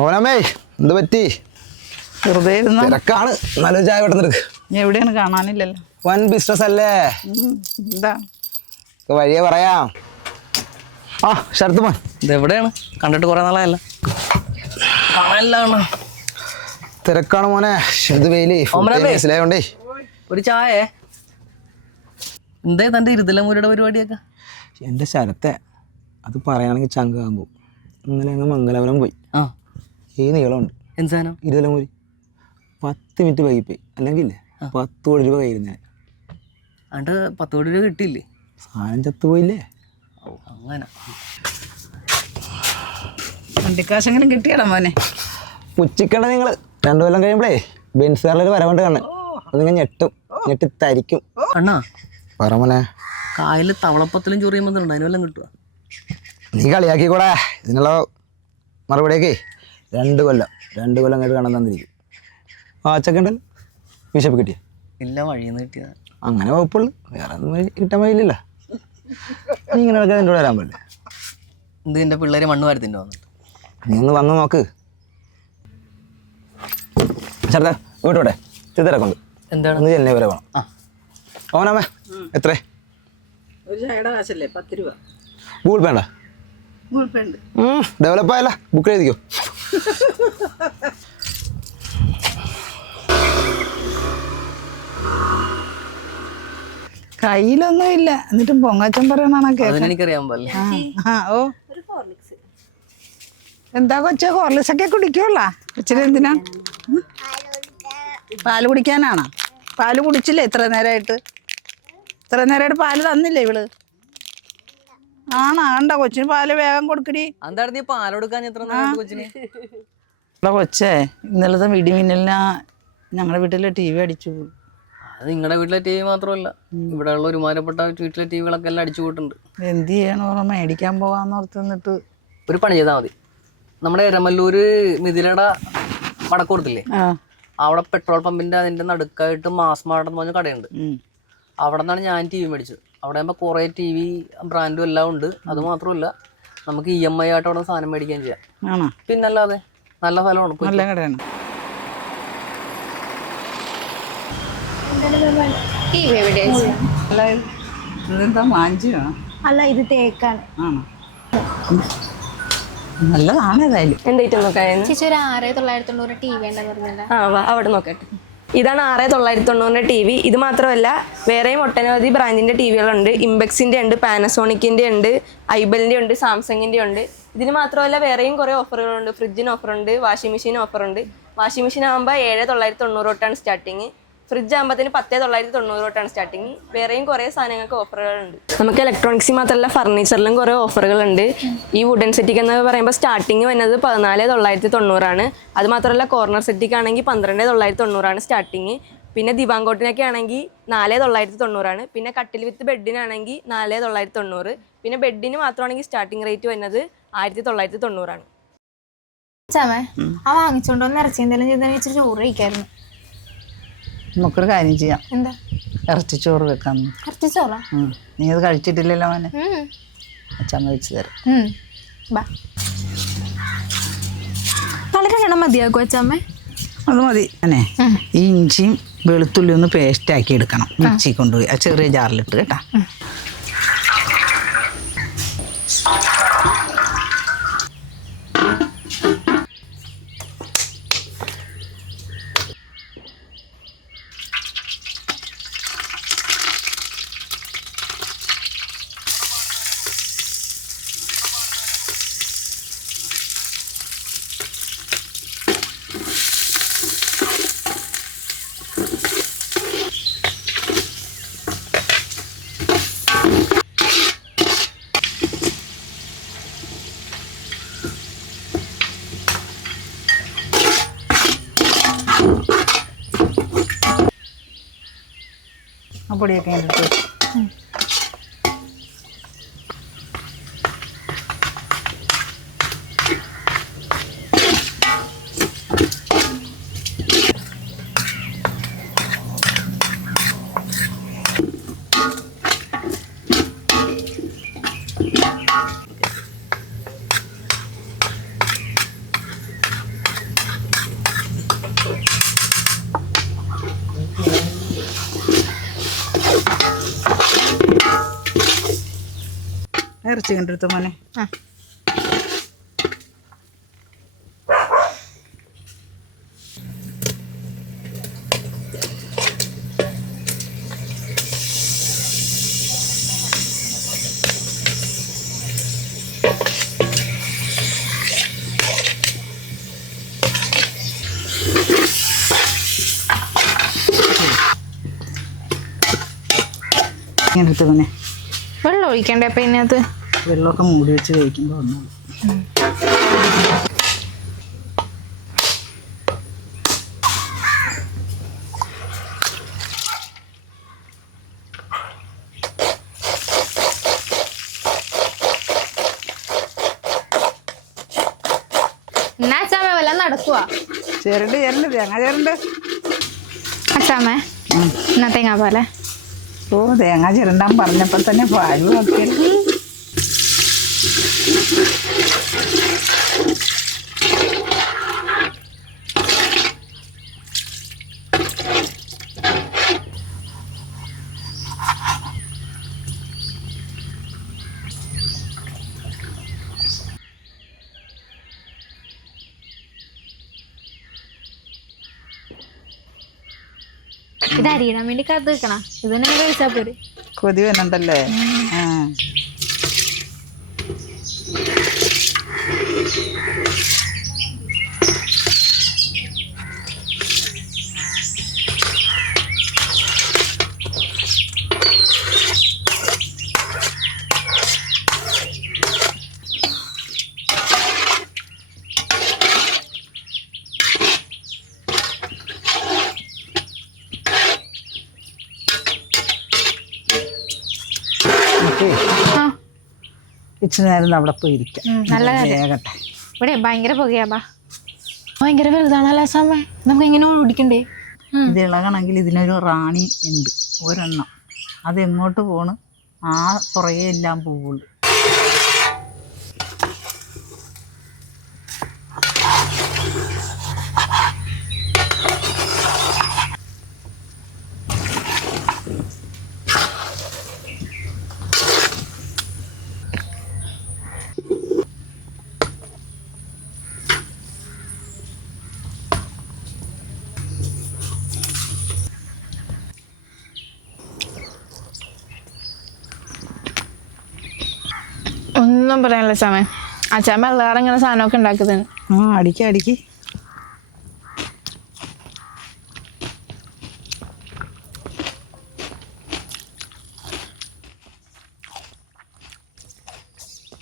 ഓനമ്മേ എന്ത് പറ്റി? വെറുതെ തിരക്കാണ്. നല്ലൊരു ചായ പെട്ടെന്ന് എവിടെയാണ് കാണാനില്ലല്ലോ. വൻ ബിസിനസ് അല്ലേ? എന്താ വഴിയെ പറയാം. ആ ശരത്ത് മോൻ ഇതെവിടെയാണ്? കണ്ടിട്ട് കുറെ നാളായല്ല. തിരക്കാണ് മോനെ. എന്ത് വെയിലേ മനസ്സിലായോണ്ടേ. ഒരു ചായ. എന്താ തൻ്റെ ഇരുതലമൂരുടെ പരിപാടിയൊക്കെ? എൻ്റെ ശരത്തെ അത് പറയുകയാണെങ്കിൽ ചങ്കാകാൻ പോകും. ഇന്നലെ അങ്ങ് മംഗലാപുരം പോയി. ഈ നീളമുണ്ട് എന്താണ് ഇരുതലമൂരി. 10 മിനിറ്റ് വൈകിപ്പോയി. അല്ലെങ്കിൽ 10 കോടി രൂപ കയ്യിരുന്നേ. അണ്ട് 10 കോടി രൂപ കിട്ടിയില്ലേ? സാധനം ചത്തുപോയില്ലേ? ഓ അങ്ങനെ. വണ്ടിക്കാശെങ്കിലും കിട്ടിയടാ മോനെ. പുച്ചിക്കണ്ട നിങ്ങൾ 2 കൊല്ലം കഴിയുമ്പോഴേ ബെൻസുകാരിലൊരു വരവുണ്ട് കാണുന്നത്. അത് നിങ്ങൾ ഞെട്ടി തരിക്കും. അണ്ണാ പറ മോനെ. കായലിൽ തവളപ്പത്തിലും ചൊറിയുമ്പോൾ അതിന് വല്ലതും കിട്ടുക? നീ കളിയാക്കിക്കൂടെ. ഇതിനുള്ള മറുപടിയൊക്കെ 2 കൊല്ലം കഴിഞ്ഞിട്ട് കാണാൻ തന്നിരിക്കും. വാച്ചൊക്കെ ഉണ്ടല്ലോ. ബിഷപ്പ് കിട്ടിയ ഇല്ല, വഴിയെന്ന് കിട്ടിയതാണ്. അങ്ങനെ വകുപ്പുള്ളു. വേറെ ഒന്നും കിട്ടാൻ വഴിയില്ലല്ലോ. നീ ഇങ്ങനെ എൻ്റെ കൂടെ വരാൻ പറ്റില്ല. ഇത് എൻ്റെ പിള്ളേരെ മണ്ണ് വാരത്തിൻ്റെ വന്നിട്ട്. നീ ഒന്ന് വന്ന് നോക്ക്. ചേട്ടാ വീട്ടോടെ ചിത്തിരക്കുണ്ട്. എന്താണ്? ഒന്ന് ചെന്നൈ വരെ വേണം. ഓനാമേ എത്ര? ഒരു ചായയുടെ കാശല്ലേ? 10 രൂപ. ഗൂഗിൾ പേ ഉണ്ടോ? ഗൂഗിൾ പേ ഉണ്ട്. ഡെവലപ്പ് ആയല്ല. ബുക്ക് എഴുതിക്കോ. കയ്യിലൊന്നും ഇല്ല. എന്നിട്ടും പൊങ്ങച്ചൻ പറയണ കേൾക്കാൻ. എനിക്കറിയാൻ പാടില്ല. ഓ എന്താ കൊച്ചെ, ഹോർലിക്സൊക്കെ കുടിക്കുള്ള? ഇച്ചിരി എന്തിനാ? പാല് കുടിക്കാനാണോ? പാല് കുടിച്ചില്ലേ ഇത്ര നേരമായിട്ട്? പാല് തന്നില്ലേ ഇവള്? ആണോ? കണ്ട കൊച്ചിന് പാല് വേഗം കൊടുക്കടി. എന്താണ് നീ പാലെടുക്കാൻ എത്ര നേരം കൊച്ചിന്? കൊച്ചേ, ഇന്നലത്തെ ഇടിമിന്നലിനാ ഞങ്ങളുടെ വീട്ടിലെ TV അടിച്ചു പോയി. അത് നിങ്ങളുടെ വീട്ടിലെ TV മാത്രമല്ല, ഇവിടെയുള്ള ഒരുമാനപ്പെട്ട വീട്ടിലെ TVകളൊക്കെ എല്ലാം അടിച്ചു പോയിട്ടുണ്ട്. എന്ത് ചെയ്യണം? പറഞ്ഞാൽ മേടിക്കാൻ പോകാന്ന് ഓർത്ത് നിന്നിട്ട് ഒരു പണി ചെയ്താൽ മതി. നമ്മുടെ എരമല്ലൂര് മിഥിലയുടെ വടക്കോർത്തില്ലേ, അവിടെ പെട്രോൾ പമ്പിന്റെ അതിന്റെ നടുക്കായിട്ട് മാസ് മാർട്ട് എന്ന് പറഞ്ഞ കടയുണ്ട്. അവിടെ നിന്നാണ് ഞാൻ TV മേടിച്ചത്. അവിടെ ആകുമ്പോൾ കുറേ TV ബ്രാൻഡും എല്ലാം ഉണ്ട്. അത് മാത്രമല്ല, നമുക്ക് EMI ആയിട്ട് അവിടെ സാധനം മേടിക്കാൻ ചെയ്യാം. പിന്നല്ലാതെ നല്ല സ്ഥലമാണ്, നല്ല കടയാണ്. ഇതെന്താ മാഞ്ചിയാണോ? അല്ല, ഇത് തേക്കാണ്. ആണോ? നല്ലതാണ്. ഏതായാലും ചേച്ചി ഒരു 6990 TV ഉണ്ടെന്ന് പറഞ്ഞല്ലോ. അവിടെ നോക്കട്ടെ. ഇതാണ് 6990 TV. ഇത് മാത്രമല്ല, വേറെയും ഒട്ടനവധി ബ്രാൻഡിന്റെ TVകളുണ്ട്. ഇംബെക്സിന്റെ ഉണ്ട്, പാനസോണിക്കിന്റെ ഉണ്ട്, ഐബലിന്റെ ഉണ്ട്, സാംസങ്ങിന്റെ ഉണ്ട്. ഇതിന് മാത്രമല്ല വേറെയും കുറേ ഓഫറുകളുണ്ട്. ഫ്രിഡ്ജിന് ഓഫറുണ്ട്, വാഷിംഗ് മെഷീൻ ഓഫറുണ്ട്. വാഷിംഗ് മെഷീൻ ആകുമ്പോൾ 7990 തൊട്ടാണ് സ്റ്റാർട്ടിങ്. ഫ്രിഡ്ജ് ആകുമ്പോഴത്തേന് 10990 തൊട്ടാണ് സ്റ്റാർട്ടിങ്. വേറെയും കുറേ സാധനങ്ങൾക്ക് ഓഫറുകളുണ്ട്. നമുക്ക് ഇലക്ട്രോണിക്സിൽ മാത്രമല്ല ഫർണിച്ചറിലും കുറേ ഓഫറുകളുണ്ട്. ഈ വുഡൻ സെറ്റിക്ക് എന്ന് പറയുമ്പോൾ സ്റ്റാർട്ടിങ് വരുന്നത് 14990 അത് മാത്രമല്ല കോർണർ സെറ്റിക്ക് ആണെങ്കിൽ 12990 സ്റ്റാർട്ടിങ്. പിന്നെ ദിവാങ്കോട്ടിനൊക്കെ ആണെങ്കിൽ 4990. പിന്നെ കട്ടിൽ വിത്ത് ബെഡിനാണെങ്കിൽ 4990. പിന്നെ ബെഡിന് മാത്രമാണെങ്കിൽ സ്റ്റാർട്ടിങ് റേറ്റ് വരുന്നത് 1990. ചാമേ, ആ വാങ്ങിച്ചോണ്ടോന്ന് ഇറച്ചി എന്തെങ്കിലും ചെയ്താൽ ഇച്ചിരി ചോറ് കഴിക്കായിരുന്നു. നമുക്കൊരു കാര്യം ചെയ്യാം. എന്താ? ഇറച്ചിച്ചോറ് വെക്കാം. ഇറച്ചിച്ചോറാ? നീ അത് കഴിച്ചിട്ടില്ലല്ലോ മോനെ. അച്ഛമ്മ വെച്ച് തരാം. വളരെ എണ്ണം മതിയാക്കും അച്ഛമ്മേ? അത് മതി. അനെ ഈ ഇഞ്ചിയും വെളുത്തുള്ളി ഒന്ന് പേസ്റ്റ് ആക്കി എടുക്കണം. മിക്സി കൊണ്ടുപോയി ആ ചെറിയ ജാറിലിട്ട് കേട്ടാ. ആ പൊടിയൊക്കെ എടുത്ത് ഇറച്ചി കണ്ടെടുത്ത് മോനെ. ആ ഇങ്ങനെ എടുത്ത് മോനെ. വെള്ളം ഒഴിക്കണ്ടേ അപ്പം ഇതിനകത്ത്? വെള്ളമൊക്കെ മൂടി വെച്ച് കഴിക്കുമ്പോൾ വന്നു. എന്നാ അച്ചാമ്മ വല്ല നടക്കുവാ? ചേരണ്ട് തേങ്ങ ചേരണ്ട്. അച്ചാമ്മേ എന്നാ തേങ്ങാപ്പാലേ? ഓ തേങ്ങ ചിരണ്ടാൻ പറഞ്ഞപ്പോൾ തന്നെ പാല് നോക്കിയത്. ഇത് അരിയിടാൻ വേണ്ടി കാത്തു വെക്കണം. ഇത് തന്നെ കഴിച്ചാൽ പോരെ. കൊതി വരുന്നുണ്ടല്ലേ? ആ ആ ഇച്ചിരി നേരം അവിടെ പോയി ഇരിക്കാം. നല്ല കാര്യം. വേഗട്ടെ. ഇവിടെ ഭയങ്കര പുകയാ. ഭയങ്കര വലുതാണല്ലോ അച്ചാമ്മ. നമുക്ക് എങ്ങനെ ഓടിക്കണ്ടേ? ഇത് ഇളകണമെങ്കിൽ ഇതിനൊരു റാണി ഉണ്ട്, ഒരെണ്ണം. അതെങ്ങോട്ട് പോണ്? ആ പുറകെ എല്ലാം പോവുള്ളൂ. ഒന്നും പറയാനില്ല അച്ചാമ്മ. അച്ചാമ്മ എല്ലാവരും ഇങ്ങനെ സാധനമൊക്കെ ഉണ്ടാക്കുന്നത്. ആ അടിക്ക്.